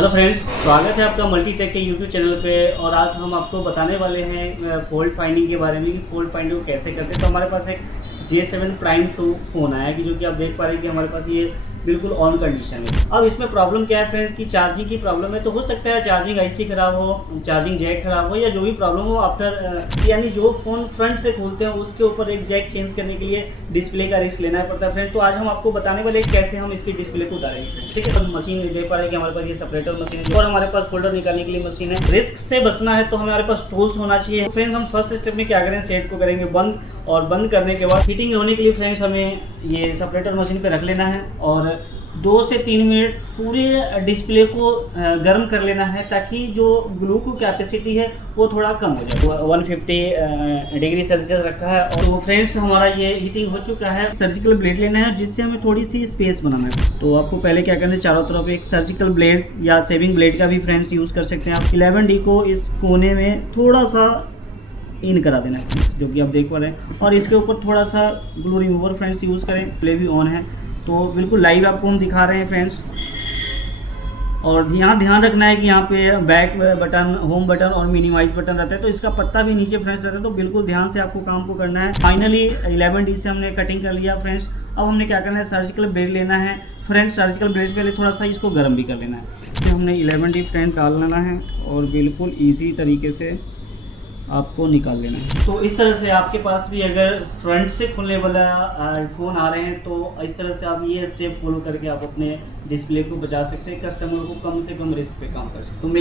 Hello friends, स्वागत है आपका मल्टीटेक के यूट्यूब चैनल पे। और आज हम आपको बताने वाले हैं फॉल्ट फाइंडिंग के बारे में कि फॉल्ट फाइंडिंग को कैसे करते हैं। तो हमारे पास एक J7 Prime 2 फ़ोन आया है कि जो कि आप देख पा रहे हैं कि हमारे पास ये बिल्कुल ऑन कंडीशन है। अब इसमें प्रॉब्लम क्या है फ्रेंड्स, की चार्जिंग की प्रॉब्लम है। तो हो सकता है चार्जिंग ऐसी ख़राब हो, चार्जिंग जैक ख़राब हो, या जो भी प्रॉब्लम हो आफ्टर यानी जो फ़ोन फ्रंट से खोलते हैं उसके ऊपर एक जैक चेंज करने के लिए डिस्प्ले का रिस्क लेना पड़ता है फ्रेंड। तो आज हम आपको बताने वाले हैं कैसे हम इसकी डिस्प्ले को उतारेंगे। ठीक है, तो मशीन देख पा रहे हैं कि हमारे पास ये सेपरेटर मशीन है और हमारे पास फोल्डर निकालने के लिए मशीन है। रिस्क से बचना है तो हमारे पास टूल्स होना चाहिए। फ्रेंड्स, हम फर्स्ट स्टेप में क्या करें, सेट को करेंगे बंद, और बंद करने के बाद हीटिंग होने के लिए फ्रेंड्स हमें ये सेपरेटर मशीन पे रख लेना है और 2 से 3 मिनट पूरे डिस्प्ले को गर्म कर लेना है, ताकि जो ग्लू की कैपेसिटी है वो थोड़ा कम हो जाए। 150 डिग्री सेल्सियस रखा है। और तो फ्रेंड्स, हमारा ये हीटिंग हो चुका है। सर्जिकल ब्लेड लेना है जिससे हमें थोड़ी सी स्पेस बनाना है। तो आपको पहले क्या करना है, चारों तरफ एक सर्जिकल ब्लेड या सेविंग ब्लेड का भी फ्रेंड्स यूज़ कर सकते हैं आप। 11D को इस कोने में थोड़ा सा इन करा देना है फ्रेंड्स, जो कि आप देख पा रहे हैं। और इसके ऊपर थोड़ा सा ग्लू रिमूवर फ्रेंड्स यूज़ करें। प्ले भी ऑन है तो बिल्कुल लाइव आपको हम दिखा रहे हैं फ्रेंड्स। और यहाँ ध्यान रखना है कि यहाँ पे बैक बटन, होम बटन और मिनिमाइज बटन रहता है, तो इसका पत्ता भी नीचे फ्रेंड्स रहता है। तो बिल्कुल ध्यान से आपको काम को करना है। फाइनली 11D से हमने कटिंग कर लिया फ्रेंड्स। अब हमने क्या करना है, सर्जिकल ब्लेड लेना है फ्रेंड्स। सर्जिकल ब्लेड पहले थोड़ा सा इसको गर्म भी कर लेना है। फिर हमने 11D फ्रेंड्स डाल लेना है और बिल्कुल ईजी तरीके से आपको निकाल लेना है। तो इस तरह से आपके पास भी अगर फ्रंट से खुलने वाला फ़ोन आ रहे हैं तो इस तरह से आप ये स्टेप फॉलो करके आप अपने डिस्प्ले को बचा सकते हैं, कस्टमर को कम से कम रिस्क पे काम कर सकते हैं।